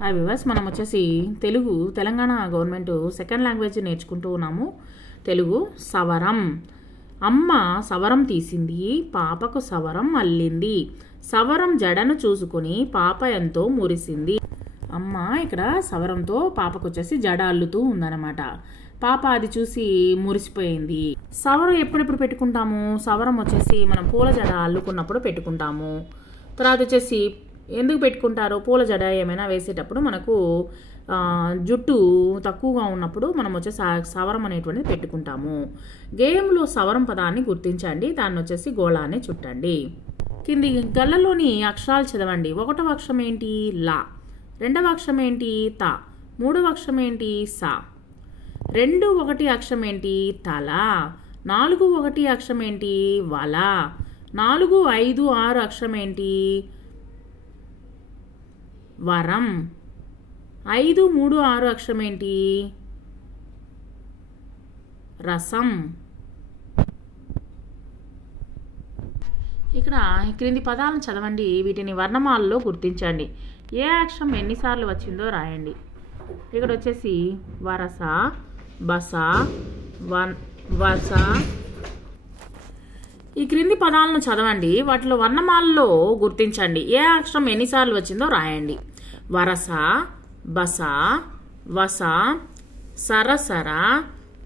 Hi viewers, మనం వచ్చేసి Telangana government second language నేర్చుకుంటూ ఉన్నాము. తెలుగు సవరం. అమ్మ సవరం తీసింది, పాపకు సవరం అల్లింది. సవరం జడను చూసుకుని పాప ఎంతో మురిసింది. అమ్మ ఇక్కడ సవరంతో పాపకు వచ్చేసి జడ అల్లుతూ ఉందన్నమాట. పాప అది చూసి మురిసిపోయింది. సవరం ఎప్పుడెప్పుడు పెట్టుకుంటాము? సవరం వచ్చేసి మనం పూల జడ అల్లుకున్నప్పుడు పెట్టుకుంటాము. తర్వాత వచ్చేసి ఎందుకు పెట్టుకుంటారు? పూల జడ ఏమైనా వేసేటప్పుడు మనకు జుట్టు తక్కువగా ఉన్నప్పుడు మనం వచ్చేసి సవరం అనేటువంటిది పెట్టుకుంటాము. గేయంలో సవరం పదాన్ని గుర్తించండి, దాన్ని వచ్చేసి గోళాన్ని చుట్టండి. కింది గళ్ళలోని అక్షరాలు చదవండి. 1వ అక్షరం ఏంటి? లా. 2వ అక్షరం ఏంటి? తా. 3వ అక్షరం ఏంటి? సా. 2 1 అక్షరం ఏంటి? తల. 4 1 అక్షరం ఏంటి? వల. 4 5 6 అక్షరం ఏంటి? వరం. 5 3 6 అక్షరం ఏంటి? రసం. ఇక్కడ క్రింది పదాలను చదవండి, వీటిని వర్ణమాలలో గుర్తించండి. ఏ అక్షరం ఎన్నిసార్లు వచ్చిందో రాయండి. ఇక్కడ వచ్చేసి వరస, బస, వస. ఈ క్రింది పదాలను చదవండి, వాటిలో వర్ణమాలలో గుర్తించండి. ఏ అక్షరం ఎన్నిసార్లు వచ్చిందో రాయండి. వరస, బస, వస, సరసర,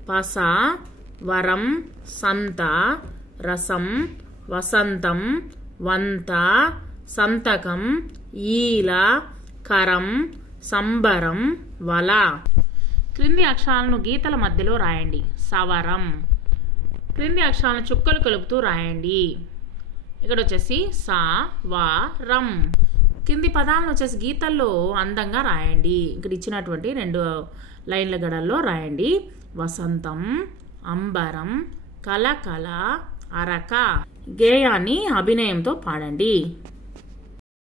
పస, వరం, సంత, రసం, వసంతం, వంత, సంతకం, ఈల, కరం, సంబరం, వల. క్రింది అక్షరాలను గీతల మధ్యలో రాయండి. సవరం. క్రింది అక్షరాలను చుక్కలు కలుపుతూ రాయండి. ఇక్కడ వచ్చేసి సా, వా, రం. కింది పదాలను వచ్చేసి గీతల్లో అందంగా రాయండి. ఇక్కడ ఇచ్చినటువంటి 2 లైన్ల గడల్లో రాయండి. వసంతం, అంబరం, కలకల, అరక. గేయాన్ని అభినయంతో పాడండి.